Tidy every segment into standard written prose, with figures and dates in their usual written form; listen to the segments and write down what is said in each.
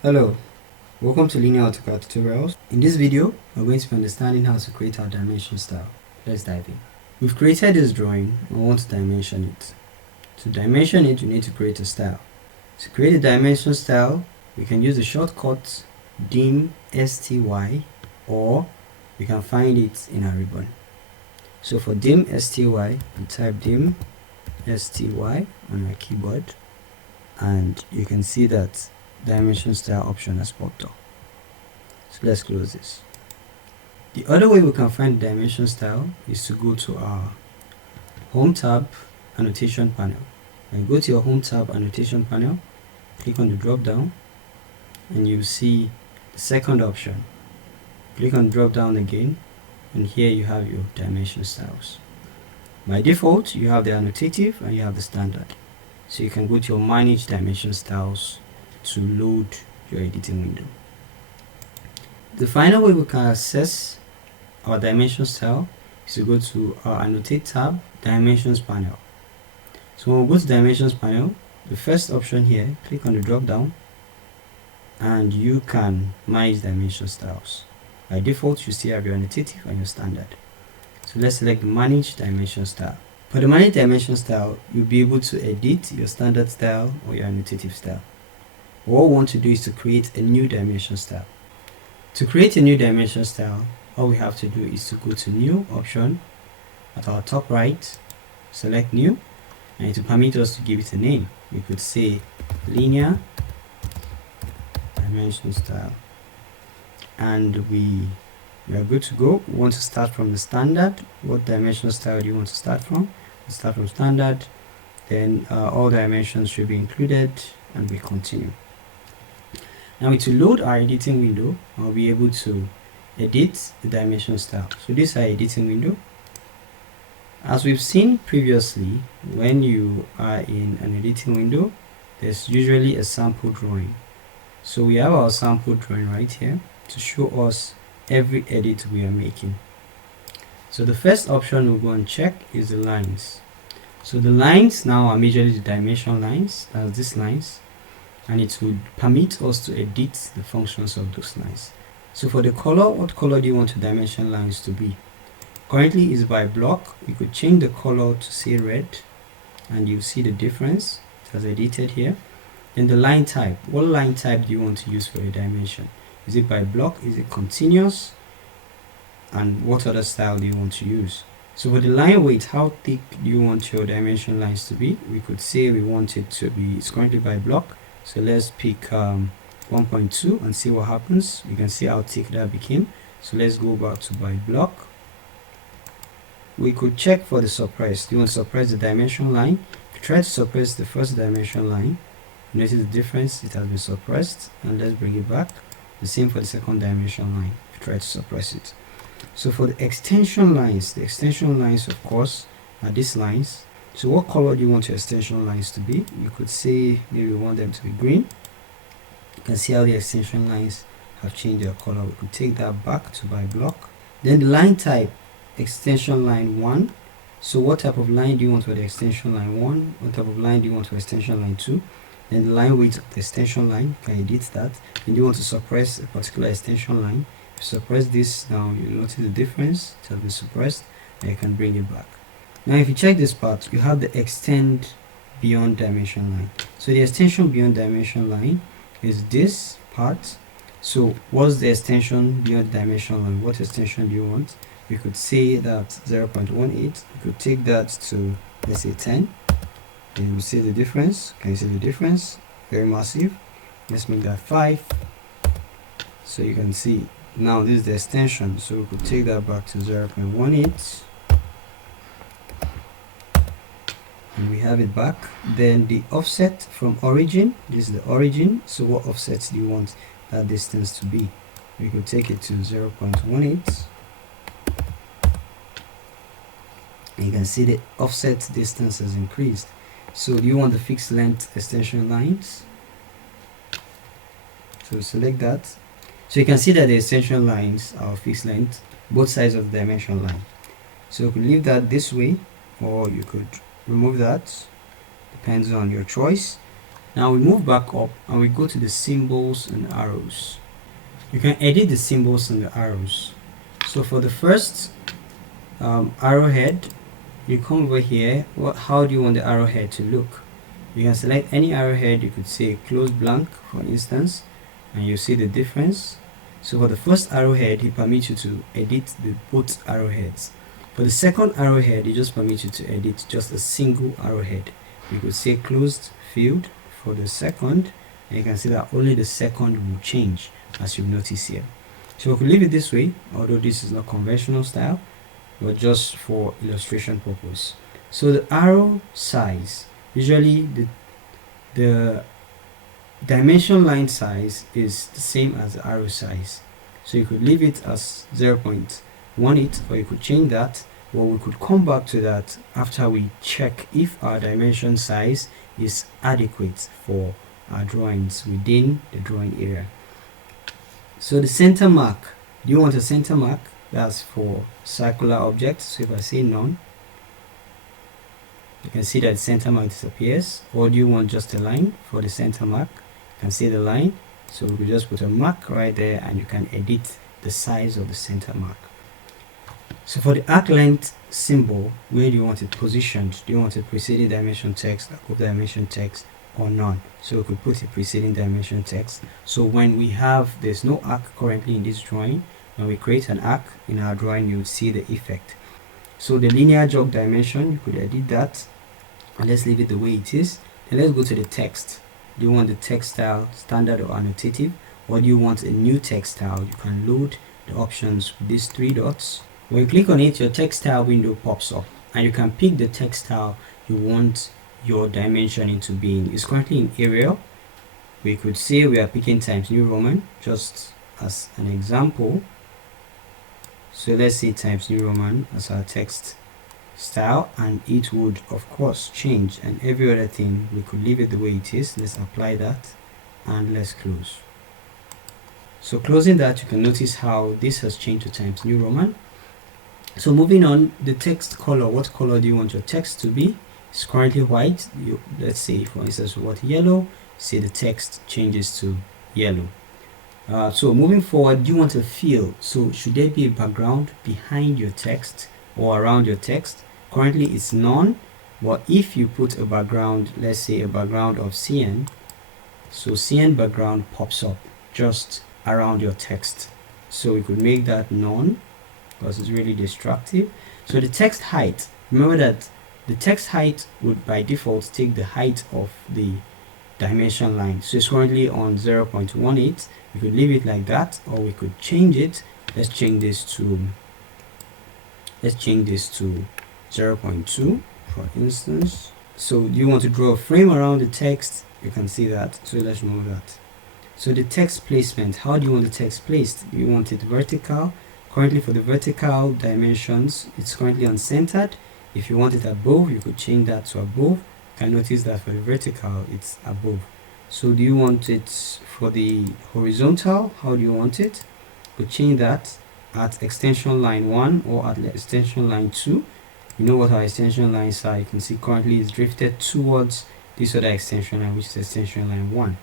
Hello, welcome to Linear AutoCAD tutorials. In this video, we're going to be understanding how to create our dimension style. Let's dive in. We've created this drawing and want to dimension it. To dimension it, we need to create a style. To create a dimension style, we can use the shortcut DIMSTYLE, or we can find it in our ribbon. So for DIMSTYLE, we type DIMSTYLE on our keyboard, and you can see that dimension style option has popped up. So let's close this. The other way we can find dimension style is to go to our home tab, annotation panel. When you go to your home tab, annotation panel, click on the drop down and you see the second option. Click on drop down again, and here you have your dimension styles. By default, you have the annotative and you have the standard. So you can go to your manage dimension styles to load your editing window. The final way we can access our dimension style is to go to our annotate tab, dimensions panel. So when we go to dimensions panel, the first option here, click on the drop down and you can manage dimension styles. By default, you still have your annotative and your standard. So let's select manage dimension style. For the manage dimension style, you'll be able to edit your standard style or your annotative style. What we want to do is to create a new dimension style. To create a new dimension style, all we have to do is to go to new option at our top right, select new, and it will permit us to give it a name. We could say linear dimension style, and we are good to go. We want to start from the standard. What dimension style do you want to start from? We'll start from standard, then all dimensions should be included, and we continue. Now to load our editing window, I'll be able to edit the dimension style. So this is our editing window. As we've seen previously, when you are in an editing window, there's usually a sample drawing. So we have our sample drawing right here to show us every edit we are making. So the first option we'll go and check is the lines. So the lines now are majorly the dimension lines, that's these lines, and it would permit us to edit the functions of those lines. So for the color, what color do you want the dimension lines to be? Currently is by block. We could change the color to say red, and you see the difference. It has edited here. Then the line type, what line type do you want to use for your dimension? Is it by block? Is it continuous? And what other style do you want to use? So for the line weight, how thick do you want your dimension lines to be? We could say we want it to be, it's currently by block. So let's pick 1.2 and see what happens. You can see how thick that became. So let's go back to by block. We could check for the suppress. Do you want to suppress the dimension line? If you try to suppress the first dimension line, notice the difference, it has been suppressed, and let's bring it back. The same for the second dimension line if you try to suppress it. So for the extension lines of course are these lines. So what color do you want your extension lines to be? You could say maybe we want them to be green. You can see how the extension lines have changed their color. We could take that back to by block. Then the line type, extension line 1. So what type of line do you want for the extension line 1? What type of line do you want for extension line 2? Then the line width of the extension line, you can edit that. And you want to suppress a particular extension line. If you suppress this now, you notice the difference. It has been suppressed, and you can bring it back. Now if you check this part, you have the extend beyond dimension line. So the extension beyond dimension line is this part. So what's the extension beyond dimension line? What extension do you want? We could say that 0.18. We could take that to, let's say, 10. And we see the difference. Can you see the difference? Very massive. Let's make that 5. So you can see now this is the extension. So we could take that back to 0.18. And we have it back. Then the offset from origin, this is the origin. So what offsets do you want that distance to be? We could take it to 0.18. And you can see the offset distance has increased. So do you want the fixed length extension lines? So select that. So you can see that the extension lines are fixed length, both sides of the dimension line. So you could leave that this way, or you could remove that, depends on your choice. Now we move back up and we go to the symbols and arrows. You can edit the symbols and the arrows. So for the first arrowhead, you come over here. How do you want the arrowhead to look? You can select any arrowhead. You could say close blank, for instance, and you see the difference. So for the first arrowhead, he permits you to edit both arrowheads. For the second arrowhead, he just permits you to edit just a single arrowhead. You could say closed field for the second, and you can see that only the second will change, as you notice here. So we could leave it this way, although this is not conventional style, but just for illustration purpose. So the arrow size, usually the dimension line size is the same as the arrow size. So you could leave it as 0.18, or you could change that, or we could come back to that after we check if our dimension size is adequate for our drawings within the drawing area. So the center mark, do you want a center mark? That's for circular objects. So if I say none, you can see that the center mark disappears. Or do you want just a line for the center mark? You can see the line. So we will just put a mark right there, and you can edit the size of the center mark. So for the arc length symbol, where do you want it positioned? Do you want a preceding dimension text, above dimension text, or none? So we could put a preceding dimension text. So when there's no arc currently in this drawing, when we create an arc in our drawing, you would see the effect. So the linear jog dimension, you could edit that, and let's leave it the way it is. And let's go to the text. Do you want the text style standard or annotative, or do you want a new text style? You can load the options with these 3 dots. When you click on it, your text style window pops up, and you can pick the text style you want your dimension into being. It's currently in Arial. We could say we are picking Times New Roman just as an example. So let's say Times New Roman as our text style, and it would of course change, and every other thing we could leave it the way it is. Let's apply that, and let's close. So closing that, you can notice how this has changed to Times New Roman. So moving on, the text color. What color do you want your text to be? It's currently white. Let's say, for instance, what yellow. Say the text changes to yellow. So moving forward, do you want a fill? So should there be a background behind your text or around your text? Currently it's none, but if you put a background, let's say a background of CN, so CN background pops up just around your text. So we could make that none, because it's really distractive. So the text height, remember that the text height would by default take the height of the dimension line. So it's currently on 0.18. We could leave it like that, or we could change it. Let's change this to 0.2 for instance. So do you want to draw a frame around the text? You can see that. So let's remove that. So the text placement, how do you want the text placed? Do you want it vertical? Currently for the vertical dimensions, it's currently uncentered. If you want it above, you could change that to above. You can notice that for the vertical, it's above. So do you want it for the horizontal? How do you want it? You could change that at extension line 1 or at extension line 2. You know what our extension lines are. You can see currently it's drifted towards this other extension line, which is extension line 1.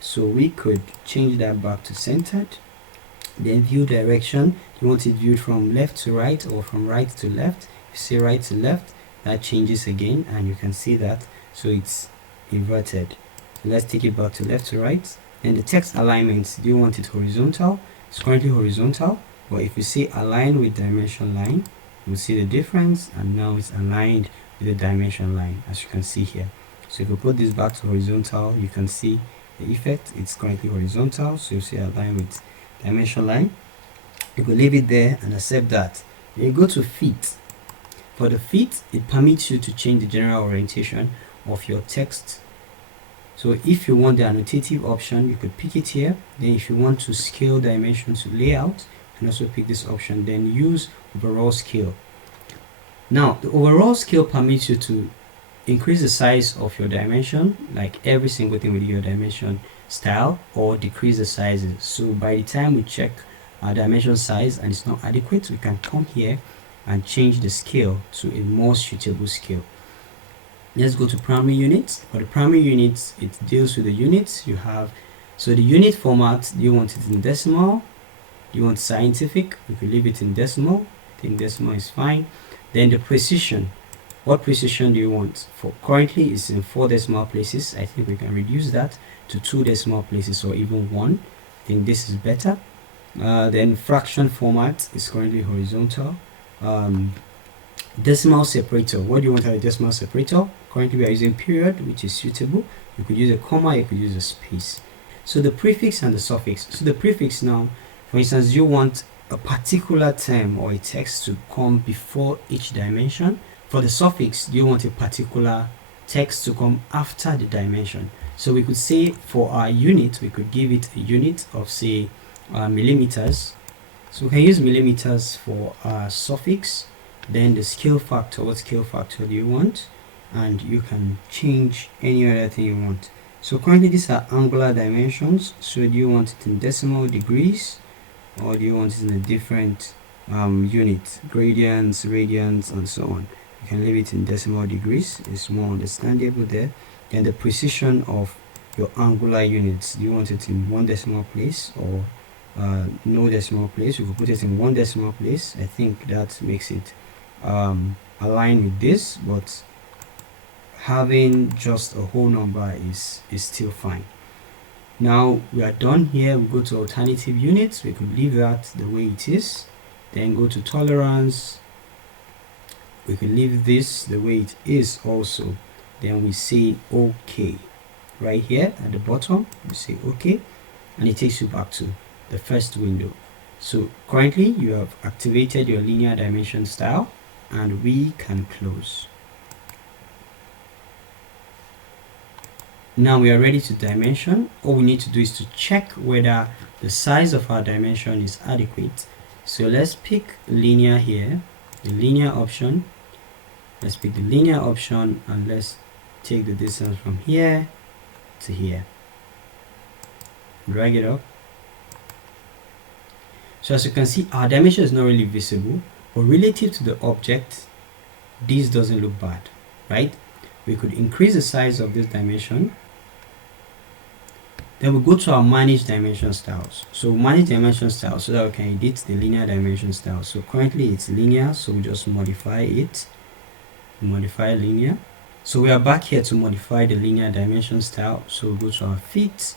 So we could change that back to centered. Then view direction, you want it viewed from left to right or from right to left. If you say right to left, that changes again, and you can see that, so it's inverted. So let's take it back to left to right. Then the text alignment, do you want it horizontal? It's currently horizontal, but if you say align with dimension line, you'll see the difference, and now it's aligned with the dimension line, as you can see here. So if you put this back to horizontal, you can see the effect. It's currently horizontal, so you see align with dimension line. You could leave it there and accept that. Then you go to feet. For the feet, it permits you to change the general orientation of your text. So if you want the annotative option, you could pick it here. Then if you want to scale dimension to layout, you can also pick this option. Then use overall scale. Now the overall scale permits you to increase the size of your dimension, like every single thing with your dimension style, or decrease the sizes. So by the time we check our dimension size and it's not adequate, we can come here and change the scale to a more suitable scale. Let's go to primary units. For the primary units, it deals with the units you have. So the unit format, do you want it in decimal? Do you want scientific? We could leave it in decimal. I think decimal is fine. Then the precision. What precision do you want? For currently it's in 4 decimal places. I think we can reduce that to 2 decimal places or even 1. I think this is better. Then fraction format is currently horizontal. Decimal separator. What do you want as a decimal separator? Currently we are using period, which is suitable. You could use a comma, you could use a space. So the prefix and the suffix. So the prefix now, for instance, you want a particular term or a text to come before each dimension. For the suffix, you want a particular text to come after the dimension. So we could say for our unit, we could give it a unit of say millimeters. So we can use millimeters for our suffix. Then the scale factor, what scale factor do you want? And you can change any other thing you want. So currently these are angular dimensions. So do you want it in decimal degrees, or do you want it in a different unit, gradients, radians, and so on? You can leave it in decimal degrees. It's more understandable there. Then the precision of your angular units. Do you want it in 1 decimal place or no decimal place? You could put it in 1 decimal place. I think that makes it align with this, but having just a whole number is still fine. Now we are done here. We go to alternative units. We could leave that the way it is. Then go to tolerance. We could leave this the way it is also. Then we say OK. Right here at the bottom, we say OK, and it takes you back to the first window. So currently you have activated your linear dimension style, and we can close. Now we are ready to dimension. All we need to do is to check whether the size of our dimension is adequate. So let's pick linear here, the linear option. Let's pick the linear option, and let's take the distance from here to here. Drag it up. So as you can see, our dimension is not really visible, but relative to the object, this doesn't look bad, right? We could increase the size of this dimension. Then we go to our manage dimension styles. So manage dimension styles so that we can edit the linear dimension style. So currently it's linear, so we just modify it. Modify linear. So we are back here to modify the linear dimension style. So we go to our fit,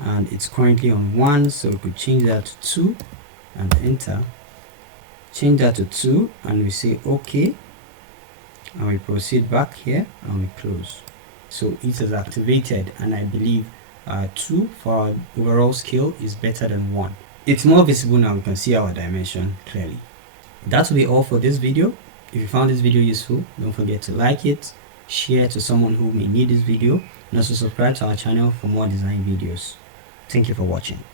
and it's currently on 1, so we could change that to 2 and enter. Change that to 2 and we say OK, and we proceed back here and we close. So it is activated, and I believe 2 for our overall scale is better than 1. It's more visible now. We can see our dimension clearly. That will be all for this video. If you found this video useful, don't forget to like it, share to someone who may need this video, and also subscribe to our channel for more design videos. Thank you for watching.